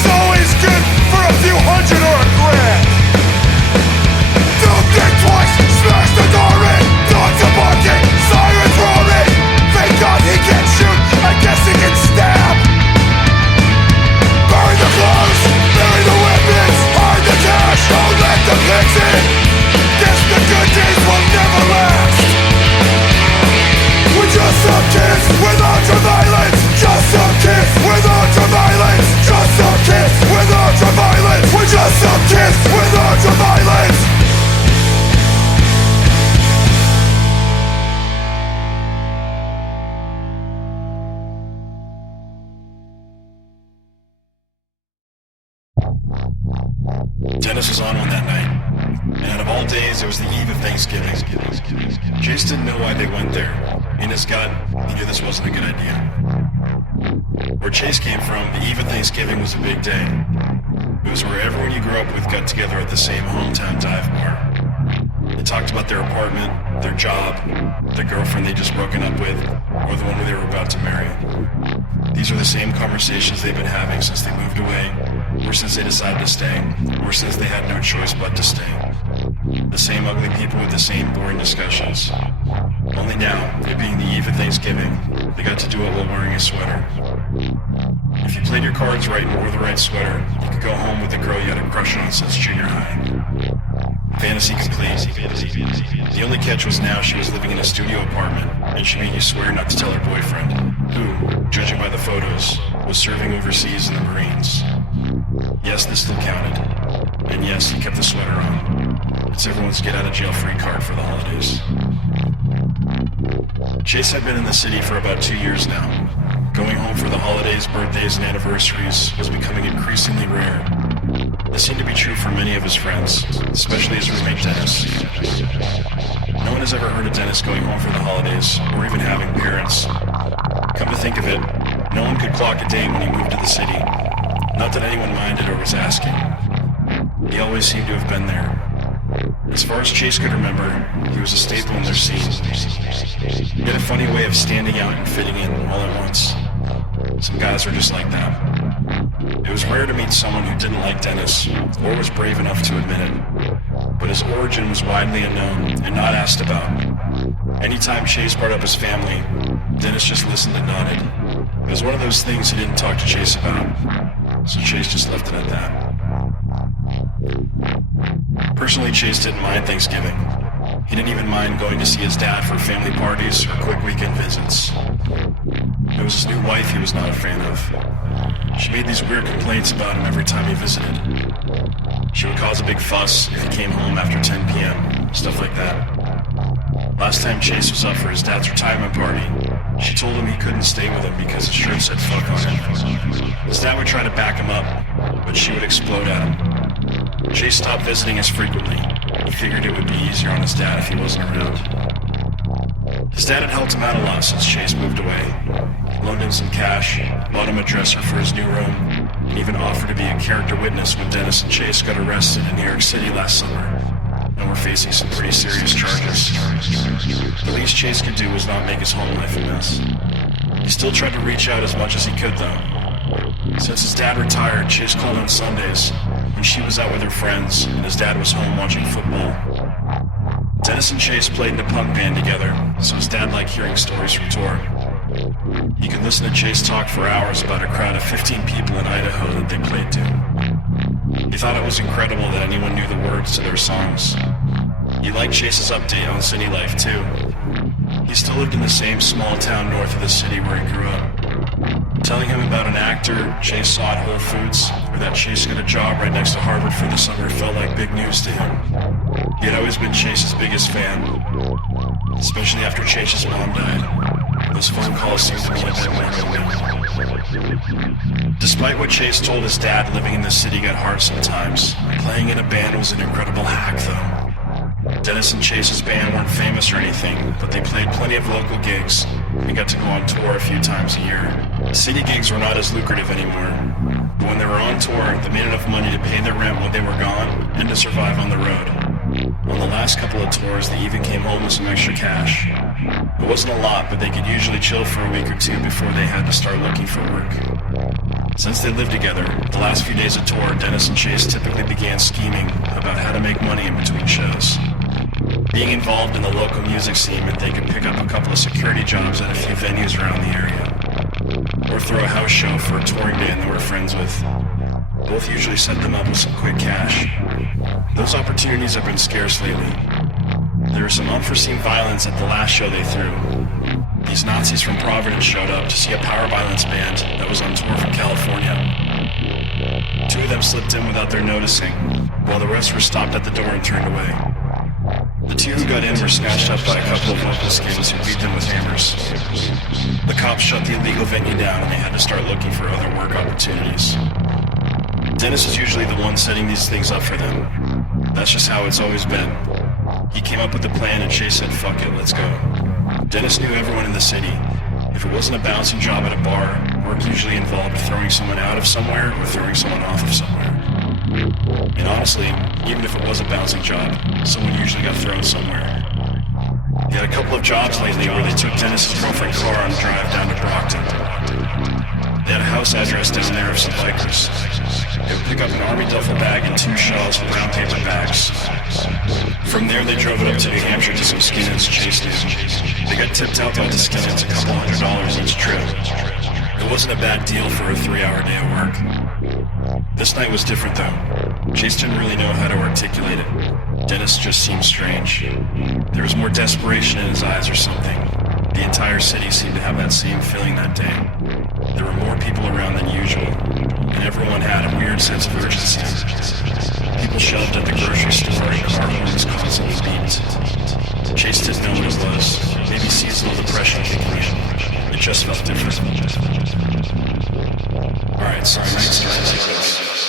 It's always good for a few hundred or a grand. Don't think twice, smash the door in. Dogs are barking, sirens roaring. Thank God he can't shoot, I guess he can stab. Bury the clothes, bury the weapons, hide the cash, don't let the pigs in. Guess the good days will never last. We're just some kids with ultraviolence. Just some kids with ultraviolence. Just some kids with ultraviolence. We're just some kids with ultraviolence. Dennis was on one that night, and out of all days, it was the eve of Thanksgiving. Chase didn't know why they went there. In his gut, he knew this wasn't a good idea. Where Chase came from, the eve of Thanksgiving was a big day. It was where everyone you grew up with got together at the same hometown dive bar. They talked about their apartment, their job, the girlfriend they'd just broken up with, or the one who they were about to marry. These are the same conversations they've been having since they moved away, or since they decided to stay, or since they had no choice but to stay. The same ugly people with the same boring discussions. Only now, it being the eve of Thanksgiving, they got to do it while wearing a sweater. If you played your cards right and wore the right sweater, you could go home with the girl you had a crush on since junior high. Fantasy complete. The only catch was now she was living in a studio apartment, and she made you swear not to tell her boyfriend, who, judging by the photos, was serving overseas in the Marines. Yes, this still counted. And yes, he kept the sweater on. It's everyone's get-out-of-jail-free card for the holidays. Chase had been in the city for about 2 years now. Going home for the holidays, birthdays, and anniversaries was becoming increasingly rare. This seemed to be true for many of his friends, especially his roommate Dennis. No one has ever heard of Dennis going home for the holidays, or even having parents. Come to think of it, no one could clock a day when he moved to the city. Not that anyone minded or was asking. He always seemed to have been there. As far as Chase could remember, he was a staple in their scene. He had a funny way of standing out and fitting in all at once. Some guys were just like that. It was rare to meet someone who didn't like Dennis, or was brave enough to admit it. But his origin was widely unknown and not asked about. Anytime Chase brought up his family, Dennis just listened and nodded. It was one of those things he didn't talk to Chase about, so Chase just left it at that. Personally, Chase didn't mind Thanksgiving. He didn't even mind going to see his dad for family parties or quick weekend visits. It was his new wife he was not a fan of. She made these weird complaints about him every time he visited. She would cause a big fuss if he came home after 10 p.m., stuff like that. Last time Chase was up for his dad's retirement party, she told him he couldn't stay with him because his shirt said fuck on it. His dad would try to back him up, but she would explode at him. Chase stopped visiting as frequently. He figured it would be easier on his dad if he wasn't around. His dad had helped him out a lot since Chase moved away. Loaned him some cash, bought him a dresser for his new room, and even offered to be a character witness when Dennis and Chase got arrested in New York City last summer and were facing some pretty serious charges. The least Chase could do was not make his home life a mess. He still tried to reach out as much as he could, though. Since his dad retired, Chase called on Sundays when she was out with her friends and his dad was home watching football. Dennis and Chase played in a punk band together, so his dad liked hearing stories from tour. He could listen to Chase talk for hours about a crowd of 15 people in Idaho that they played to. He thought it was incredible that anyone knew the words to their songs. He liked Chase's update on city life, too. He still lived in the same small town north of the city where he grew up. Telling him about an actor Chase saw at Whole Foods, or that Chase got a job right next to Harvard for the summer felt like big news to him. He had always been Chase's biggest fan, especially after Chase's mom died. Those phone calls seemed to mean a bit more to me. Despite what Chase told his dad, living in the city got hard sometimes. Playing in a band was an incredible hack, though. Dennis and Chase's band weren't famous or anything, but they played plenty of local gigs and got to go on tour a few times a year. City gigs were not as lucrative anymore, but when they were on tour, they made enough money to pay their rent when they were gone and to survive on the road. On the last couple of tours, they even came home with some extra cash. It wasn't a lot, but they could usually chill for a week or two before they had to start looking for work. Since they lived together, the last few days of tour, Dennis and Chase typically began scheming about how to make money in between shows. Being involved in the local music scene meant they could pick up a couple of security jobs at a few venues around the area, or throw a house show for a touring band they were friends with. Both usually set them up with some quick cash. Those opportunities have been scarce lately. There was some unforeseen violence at the last show they threw. These Nazis from Providence showed up to see a power violence band that was on tour from California. Two of them slipped in without their noticing, while the rest were stopped at the door and turned away. The two who got in were snatched up by a couple of local skins who beat them with hammers. The cops shut the illegal venue down and they had to start looking for other work opportunities. Dennis is usually the one setting these things up for them. That's just how it's always been. He came up with the plan and Chase said, "Fuck it, let's go." Dennis knew everyone in the city. If it wasn't a bouncing job at a bar, work usually involved throwing someone out of somewhere or throwing someone off of somewhere. And honestly, even if it was a bouncing job, someone usually got thrown somewhere. He had a couple of jobs lately where they took Dennis's girlfriend's car on a drive down to Brockton. They had a house address down there of some bikers. They would pick up an army duffel bag and 2 shells of brown paper bags. From there, they drove it up to New Hampshire to some skinheads Chase knew. They got tipped out by the skinheads a couple $100 each trip. It wasn't a bad deal for a 3-hour day of work. This night was different though. Chase didn't really know how to articulate it. Dennis just seemed strange. There was more desperation in his eyes or something. The entire city seemed to have that same feeling that day. There were more people around than usual, and everyone had a weird sense of urgency. People shelved at the grocery store and car horns constantly beeped. Chase didn't know what it was. Maybe seasonal depression kicking in. It just felt different. Alright, so the night started like this.